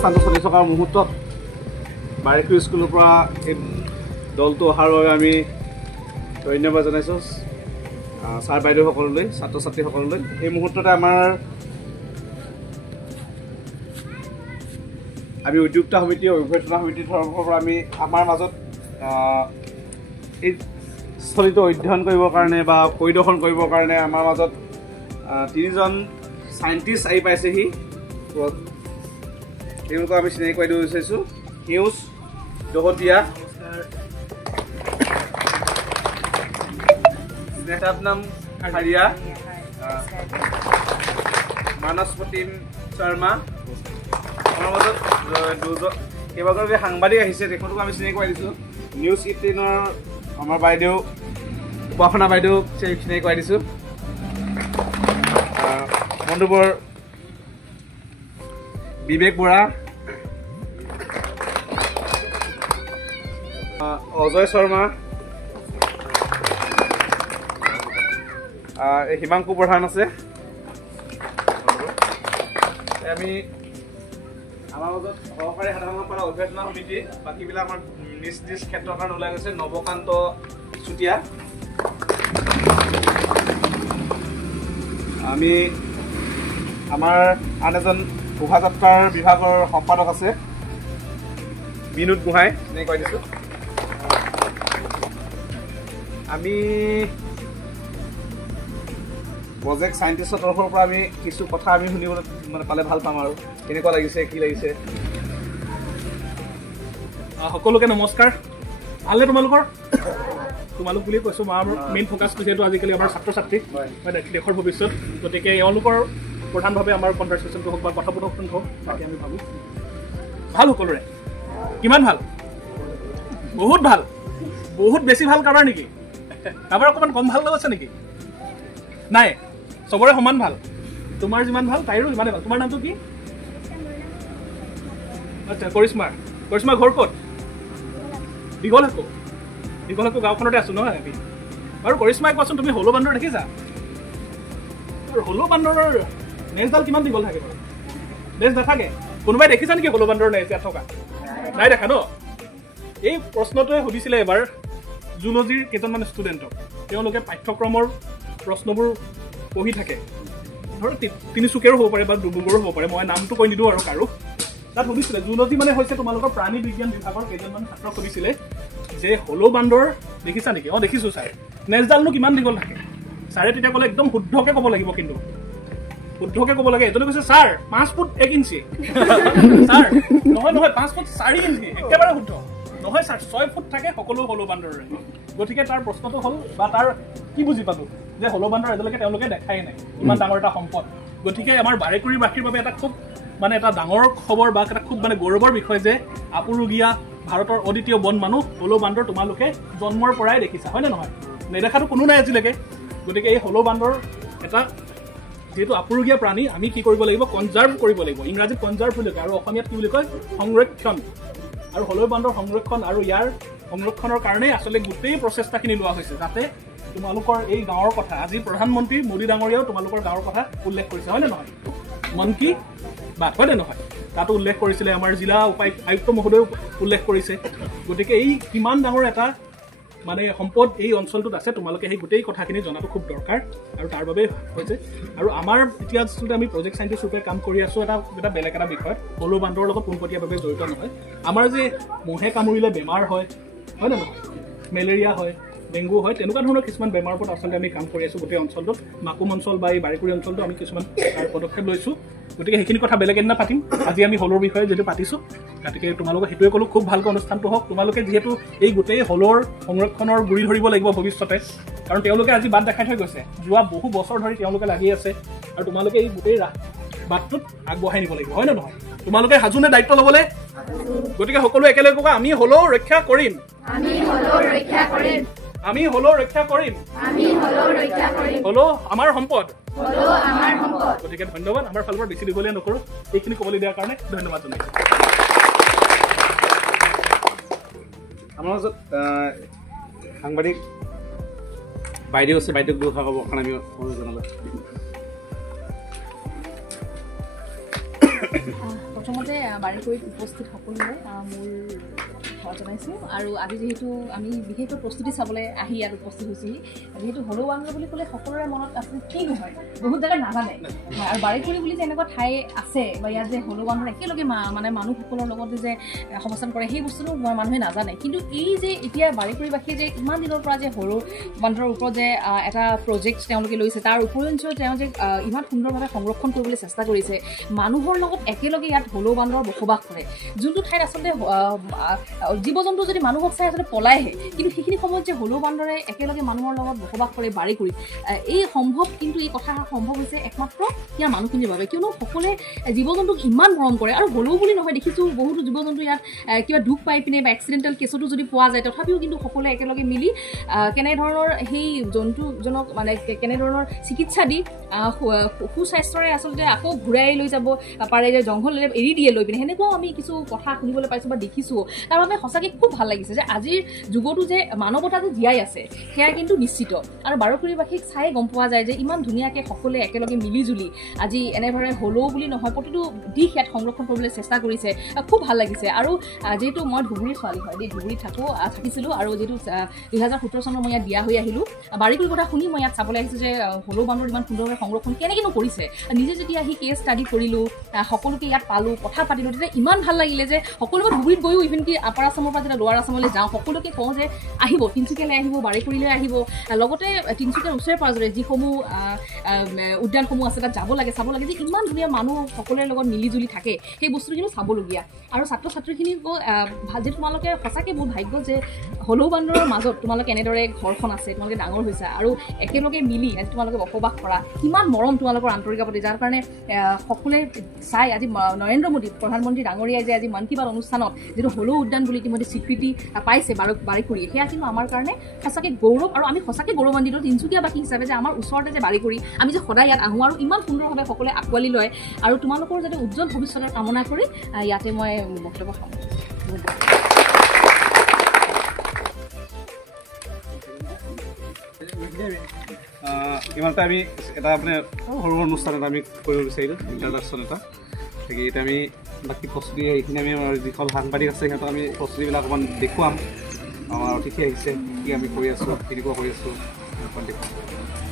অনুষ্ঠানটো চলি থকাৰ মুহূৰ্তত বাৰেকুৰি স্কুলৰ পৰা এই দলটো অহাৰ বাবে আমি ধন্যবাদ জনাইছোঁ ছাৰ বাইদেউসকললৈ, ছাত্ৰ ছাত্ৰীসকললৈ। এই মুহূৰ্ততে আমি উদ্যোক্তা সমিতি, অভিৱৰ্ধনা সমিতিৰ তৰফৰ পৰা আমাৰ মাজত এই স্থলীটো অধ্যয়ন কৰিবৰ কাৰণে বা পৰিদৰ্শন কৰিবৰ কাৰণে আমাৰ মাজত 3জন চাইণ্টিষ্ট আহি পাইছেহি। তেওঁলোকক আমি চিনাকি কৰাই দিব বিচাৰিছোঁ। সেউজ দহতীয়া, স্নেহাবনাম হাৰিয়া, মানস প্ৰতিম শৰ্মা। আমাৰ মাজত কেইবাগৰাকী সাংবাদিক আহিছে, তেখেতক আমি চিনাকি কৰাই দিছোঁ। নিউজ 18ৰ আমাৰ বাইদেউ উপাসনা বাইদেউক চিনাকি কৰাই দিছোঁ। বন্ধুবৰ বিবেক বৰা, অজয় শৰ্মা, হিমাংকু প্ৰধান আছে। আমি আমাৰ মাজত সহকাৰী সাধাৰণ সম্পাদক অভিৱৰ্ধনা সমিতি, বাকীবিলাক আমাৰ নিজ নিজ ক্ষেত্ৰৰ কাৰণে ওলাই গৈছে। নৱকান্ত চুতীয়া, আমি আমাৰ আন এজন শোভাযাত্ৰাৰ বিভাগৰ সম্পাদক আছে বিনোদ গোহাঁই, চিনাকি কৈ দিছোঁ। আমি প্ৰজেক্ট চাইণ্টিষ্টৰ তৰফৰ পৰা আমি কিছু কথা আমি শুনিবলৈ পালে ভাল পাম। আৰু কেনেকুৱা লাগিছে, কি লাগিছে? সকলোকে নমস্কাৰ। ভালনে তোমালোকৰ? তোমালোক বুলি কৈছোঁ, আমাৰ মেইন ফ'কাছটো যিহেতু আজিকালি আমাৰ ছাত্ৰ ছাত্ৰী দেশৰ ভৱিষ্যত, গতিকে এওঁলোকৰ প্ৰধানভাৱে আমাৰ কনভাৰ্চেশ্যনটো হওক বা কথোপকথন হওক, তাকে আমি ভাবোঁ। ভাল সকলোৰে? কিমান ভাল? বহুত ভাল। বহুত বেছি ভাল কাৰোবাৰ নেকি? কাৰোবাৰ অকণমান কম ভাল আছে নেকি? নাই, চবৰে সমান ভাল। তোমাৰ যিমান ভাল তাইৰো সিমানে ভাল। তোমাৰ নামটো কি? আচ্ছা, কৰিশ্মা ঘৰ ক'ত? দীঘলহাকো গাঁওখনতে আছোঁ নহয় আমি। বাৰু কৰিশ্মাই কোৱাচোন, তুমি হলৌ বান্দৰ দেখিছা? হলৌ বান্দৰৰ নেজডাল কিমান দীঘল থাকে বাৰু? নেজ নাথাকে? কোনোবাই দেখিছা নেকি হলৌ বান্দৰৰ নেজ ইয়াত থকা? নাই দেখা ন? এই প্ৰশ্নটোৱে সুধিছিলে এবাৰ জুলজিৰ কেইজনমান ষ্টুডেণ্টক। তেওঁলোকে পাঠ্যক্ৰমৰ প্ৰশ্নবোৰ পঢ়ি থাকে, ধৰক তিনিচুকীয়াৰো হ'ব পাৰে বা ডিব্ৰুগড়ৰো হ'ব পাৰে, মই নামটো কৈ নিদিওঁ আৰু কাৰো। তাত সুধিছিলে, জুলজি মানে হৈছে তোমালোকৰ প্ৰাণী বিজ্ঞান বিভাগৰ কেইজনমান ছাত্ৰক সুধিছিলে যে হলৌ বান্দৰ দেখিছা নেকি? দেখিছোঁ ছাৰ। নেজডালনো কিমান দীঘল থাকে? ছাৰে তেতিয়া ক'লে, একদম শুদ্ধকৈ ক'ব লাগিব, কিন্তু শুদ্ধকৈ ক'ব লাগে। এজনে কৈছে, ছাৰ 5 ফুট 1 ইঞ্চি। ছাৰ নহয় 5 ফুট 4 ইঞ্চি, একেবাৰে শুদ্ধ। নহয় ছাৰ, 6 ফুট থাকে সকলো হলৌ বান্দৰৰে। গতিকে তাৰ প্ৰশ্নটো হ'ল, বা তাৰ কি বুজি পালোঁ যে হলৌ বান্দৰ এজলৈকে তেওঁলোকে দেখাই নাই, ইমান ডাঙৰ এটা সম্পদ। গতিকে আমাৰ বাৰেকুৰিবাসীৰ বাবে এটা খুব এটা ডাঙৰ খবৰ বা এটা খুব গৌৰৱৰ বিষয় যে আপুৰুগীয়া ভাৰতৰ অদ্বিতীয় বন মানুহ হলৌ বান্দৰ তোমালোকে জন্মৰ পৰাই দেখিছা, হয়নে নহয়? নেদেখাটো কোনো নাই আজিলৈকে। গতিকে এই হলৌ বান্দৰ এটা যিহেতু আপুৰুগীয়া প্ৰাণী, আমি কি কৰিব লাগিব? কনজাৰ্ভ কৰিব লাগিব। ইংৰাজীত কনজাৰ্ভ বুলি কয় আৰু অসমীয়াত কি বুলি কয়? সংৰক্ষণ। আৰু হলৌ বান্দৰ সংৰক্ষণ আৰু ইয়াৰ সংৰক্ষণৰ কাৰণেই আচলতে গোটেই প্ৰচেষ্টাখিনি লোৱা হৈছে, যাতে তোমালোকৰ এই গাঁৱৰ কথা, আজি প্ৰধানমন্ত্ৰী মোদী ডাঙৰীয়াও তোমালোকৰ গাঁৱৰ কথা উল্লেখ কৰিছে, হয়নে নহয়? মন কি বাত, হয়নে নহয়? তাতো উল্লেখ কৰিছিলে, আমাৰ জিলা আয়ুক্ত মহোদয়েও উল্লেখ কৰিছে। গতিকে এই কিমান ডাঙৰ এটা সম্পদ এই অঞ্চলটোত আছে, তোমালোকে সেই গোটেই কথাখিনি জনাটো খুব দৰকাৰ, আৰু তাৰ বাবে হৈছে। আৰু আমাৰ এতিয়া আচলতে আমি প্ৰজেক্ট চাইণ্টিষ্ট ৰূপে কাম কৰি আছোঁ এটা বেলেগ এটা বিষয়ত, হলৌ বান্দৰৰ লগত পোনপটীয়াভাৱে জড়িত নহয়। আমাৰ যে মহে কামুৰিলে বেমাৰ হয়, হয়নে নহয়? মেলেৰিয়া হয়, ডেংগু হয়, তেনেকুৱা ধৰণৰ কিছুমান বেমাৰৰ ওপৰত আচলতে আমি কাম কৰি আছোঁ গোটেই অঞ্চলটোত। মাকুম অঞ্চল বা এই বাৰেকুৰি অঞ্চলটো আমি কিছুমান পদক্ষেপ লৈছোঁ। গতিকে সেইখিনি কথা বেলেগ এদিনা পাতিম। আজি আমি হলৌৰ বিষয়ে যিহেতু পাতিছোঁ, গতিকে তোমালোকক সেইটোৱে ক'লোঁ, খুব ভালকৈ অনুষ্ঠানটো হওক। তোমালোকে যিহেতু এই গোটেই হলৌৰ সংৰক্ষণৰ গুৰি ধৰিব লাগিব ভৱিষ্যতে, কাৰণ তেওঁলোকে আজি বাট দেখাই থৈ গৈছে। যোৱা বহু বছৰ ধৰি তেওঁলোকে লাগি আছে, আৰু তোমালোকে এই গোটেই বাটটোত আগবঢ়াই নিব লাগিব, হয়নে নহয়? তোমালোকে সাজুনে দায়িত্ব ল'বলৈ? গতিকে সকলোৱে একেলগে ক'বা, আমি হলৌ ৰক্ষা কৰিম। হলৌ আমাৰ সম্পদ। গতিকে ধন্যবাদ। আমাৰ ফালৰ পৰা বেছি দীঘলীয়া নকৰোঁ, এইখিনি ক'বলৈ দিয়াৰ কাৰণে ধন্যবাদ জনাইছোঁ। আমাৰ মাজত সাংবাদিক বাইদেউ আছে, বাইদেউক দুষাৰ ক'বৰ কাৰণে আমি অনুৰোধ জনালোঁ। প্ৰথমতে বাৰীকৰিত উপস্থিত সকলোৰে মোৰ ধন্যবাদ জনাইছোঁ আৰু আজি যেহেতু আমি বিশেষকৈ প্ৰস্তুতি চাবলৈ আহি ইয়াত উপস্থিত হৈছোঁহি যেহেতু হলৌ বান্দৰ বুলি ক'লে সকলোৰে মনত আচলতে কি নহয় বহুত জেগাত নাজানে আৰু বাৰীকৰি বুলি যে এনেকুৱা ঠাই আছে বা ইয়াত যে হলৌ বান্দৰ একেলগে মানে মানুহসকলৰ লগতে যে অৱস্থান কৰে সেই বস্তুটো মানুহে নাজানে কিন্তু এই যে এতিয়া বাৰীকৰিবাসীয়ে যে ইমান দিনৰ পৰা যে হলৌ বান্দৰৰ ওপৰত যে এটা প্ৰজেক্ট তেওঁলোকে লৈছে তাৰ উপৰিঞ্চিও তেওঁ যে ইমান সুন্দৰভাৱে সংৰক্ষণ কৰিবলৈ চেষ্টা কৰিছে মানুহৰ লগত একেলগে ইয়াত হলৌ বান্দৰ বসবাস কৰে যোনটো ঠাইত আচলতে জীৱ জন্তু যদি মানুহক চাই আচলতে পলাই আহে কিন্তু সেইখিনি সময়ত যে হলৌ বান্দৰে একেলগে মানুহৰ লগত বসবাস কৰে বাৰীকৰিত এই সম্ভৱ কিন্তু এই কথা সম্ভৱ হৈছে একমাত্ৰ ইয়াৰ মানুহখিনিৰ বাবে কিয়নো সকলোৱে জীৱ জন্তুক ইমান মৰম কৰে আৰু হলৌ বুলি নহয় দেখিছোঁ বহুতো জীৱ জন্তু ইয়াত কিবা দুখ পাই পিনে বা এক্সিডেণ্টেল কেছতো যদি পোৱা যায় তথাপিও কিন্তু সকলোৱে একেলগে মিলি কেনেধৰণৰ সেই জন্তুজনক মানে কেনেধৰণৰ চিকিৎসা দি সুস্বাস্থ্যৰে আচলতে আকৌ ঘূৰাই লৈ যাব পাৰে যে জংঘললৈ এৰি দিয়ে লৈ পিনে সেনেকুৱাও আমি কিছু কথা শুনিবলৈ পাইছোঁ বা দেখিছোঁ তাৰ বাবে সঁচাকৈ খুব ভাল লাগিছে যে আজিৰ যুগতো যে মানৱতা যে জীয়াই আছে সেয়া কিন্তু নিশ্চিত আৰু বাৰীকৰিবাসীক চাই গম পোৱা যায় যে ইমান ধুনীয়াকৈ সকলোৱে একেলগে মিলিজুলি আজি এনেধৰণে হলৌ বুলি নহয় প্ৰতিটো দিশ ইয়াত সংৰক্ষণ কৰিবলৈ চেষ্টা কৰিছে খুব ভাল লাগিছে আৰু যিহেতু মই ধুবুৰীৰ ছোৱালী হয় দেই ধুবুৰীত থাকিছিলোঁ আৰু যিহেতু 2017 চনত মই ইয়াত বিয়া হৈ আহিলোঁ বাৰীকৰি কথা শুনি মই ইয়াত চাবলৈ আহিছোঁ যে হলৌ বান্দৰ ইমান সুন্দৰভাৱে সংৰক্ষণ কেনেকৈনো কৰিছে নিজে যেতিয়া আহি কেছ ষ্টাডি কৰিলোঁ সকলোকে ইয়াত পালোঁ কথা পাতিলোঁ তেতিয়া ইমান ভাল লাগিলে যে সকলোকে ধুবুৰীত গৈও ইভেন কি আপাৰ আছামৰ পৰা যেতিয়া লোৱাৰ আছামলৈ যাওঁ সকলোকে কওঁ যে আহিব তিনিচুকীয়ালৈ আহিব বাৰীকৰিলৈ আহিব লগতে তিনিচুকীয়াৰ ওচৰে পাঁজৰে যিসমূহ উদ্যানসমূহ আছে তাত যাব লাগে চাব লাগে যে ইমান ধুনীয়া মানুহ সকলোৰে লগত মিলিজুলি থাকে সেই বস্তুখিনি চাবলগীয়া আৰু ছাত্ৰ ছাত্ৰীখিনিক যে তোমালোকে সঁচাকৈ বহুত ভাগ্য যে হলৌ বান্দৰৰ মাজত তোমালোকে এনেদৰে ঘৰখন আছে তোমালোকে ডাঙৰ হৈছা আৰু একেলগে মিলি আজি তোমালোকে বসবাস কৰা কিমান মৰম তোমালোকৰ আন্তৰিকৰ প্ৰতি যাৰ কাৰণে সকলোৱে চাই আজি নৰেন্দ্ৰ মোদী প্ৰধানমন্ত্ৰী ডাঙৰীয়াই যে আজি মন কী বাত অনুষ্ঠানত যিটো হলৌ উদ্যান বুলি ইতিমধ্যে স্বীকৃতি পাইছে বাৰীকৰিয়ে সেয়া কিন্তু আমাৰ কাৰণে সঁচাকৈ গৌৰৱ আৰু আমি সঁচাকৈ গৌৰৱান্বিত তিনিচুকীয়াবাসী হিচাপে যে আমাৰ ওচৰতে যে বাৰীকৰি আমি যে সদায় ইয়াত আহোঁ আৰু ইমান সুন্দৰভাৱে সকলোৱে আঁকোৱালি লয় আৰু তোমালোকৰ যাতে উজ্জ্বল ভৱিষ্যতৰ কামনা কৰি ইয়াতে মই বক্তব্য সামৰিছোঁ ইমানতে আমি এটা মানে সৰু অনুষ্ঠান এটা আমি কৰিব বিচাৰিলোঁ ইণ্ট্ৰডাকশ্যন এটা গতিকে এতিয়া আমি বাকী প্ৰস্তুতি এইখিনি আমি যিখন সাংবাদিক আছে সিহঁতক আমি প্ৰস্তুতিবিলাক অকণমান দেখুৱাম আমাৰ অতিথি আহিছে কি আমি কৰি আছোঁ কেনেকুৱা কৰি আছোঁ অকণমান দেখুৱাম